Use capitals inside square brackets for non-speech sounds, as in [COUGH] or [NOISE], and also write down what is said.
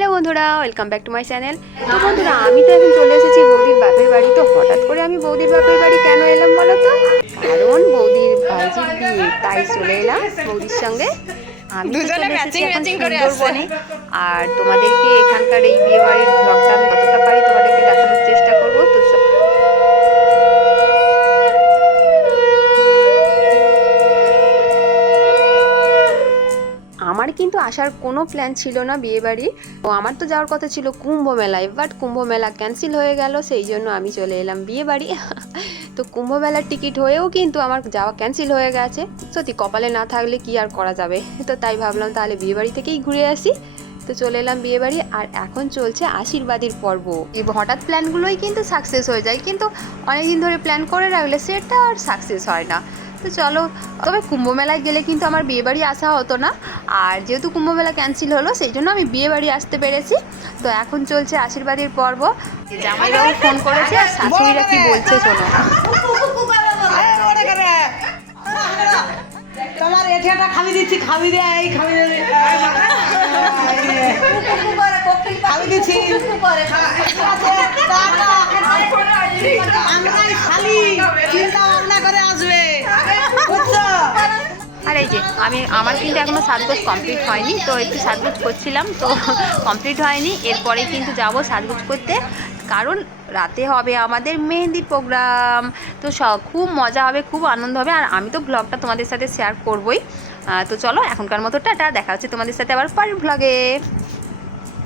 Hello বন্ধুরা welcome back to my channel তো বন্ধুরা আমি তো এখন চলে এসেছি বৌদির বাপের বাড়ি। তো হঠাৎ করে আমি বৌদির বাপের বাড়ি কেন এলাম বলো তো? কারণ বৌদির ভাইজির বিয়ে তাই চলে এলাম বৌদির সঙ্গে। আমি আর তোমাদেরকে এখানকার এই বিয়ে বাড়ির ব্লগটা আমার কিন্তু আসার কোনো প্ল্যান ছিল না বিয়ে বাড়ি তো আমার তো যাওয়ার কথা ছিল কুম্ভ মেলায় বাট কুম্ভ মেলা ক্যান্সেল হয়ে গেল, সেই জন্য আমি চলে এলাম বিয়ে বাড়ি [LAUGHS] তো কুম্ভ মেলার টিকিট হয়েও কিন্তু আমার যাওয়া ক্যান্সেল হয়ে গেছে। সত্যি, কপালে না থাকলে কি আর করা যাবে? [LAUGHS] তো তাই ভাবলাম তাহলে বিয়ে বাড়ি থেকেই ঘুরে আসি। তো চলে এলাম বিয়ে বাড়ি আর এখন চলছে আশীর্বাদের পর্ব। এই হঠাৎ প্ল্যানগুলোই কিন্তু সাকসেস হয়ে যায়, কিন্তু অনেকদিন ধরে প্ল্যান করে রাখলে সেটা আর সাকসেস হয় না। তো চলো, তবে কুম্ভ মেলায় গেলে কিন্তু আমার বিয়ে বাড়ি আসা হতো না। আর যেহেতু কুম্ভ মেলা ক্যান্সেল হলো, সেই জন্য আমি বিয়ে বাড়ি আসতে পেরেছি। তো এখন চলছে আশীর্বাদের পর্ব। জামাইরাও ফোন করেছে, আর শাশুড়িরা কি বলছে শোনো। তোমার এঠিয়াটা খাবি দিচ্ছি খাবি দে এই খাবি দে খাবি দিচ্ছি খালি চিন্তা আর এই যে, আমি, আমার কিন্তু এখনও সাজগোজ কমপ্লিট হয়নি, তো একটু সাজগোজ করছিলাম, তো [LAUGHS] কমপ্লিট হয়নি। এরপরে কিন্তু যাব সাজগোজ করতে, কারণ রাতে হবে আমাদের মেহেন্দির প্রোগ্রাম তো খুব মজা হবে, খুব আনন্দ হবে, আর আমি তো ব্লগটা তোমাদের সাথে শেয়ার করবই। তো চলো, এখনকার মতো টাটা, দেখা হচ্ছে তোমাদের সাথে আবার পরের ব্লগে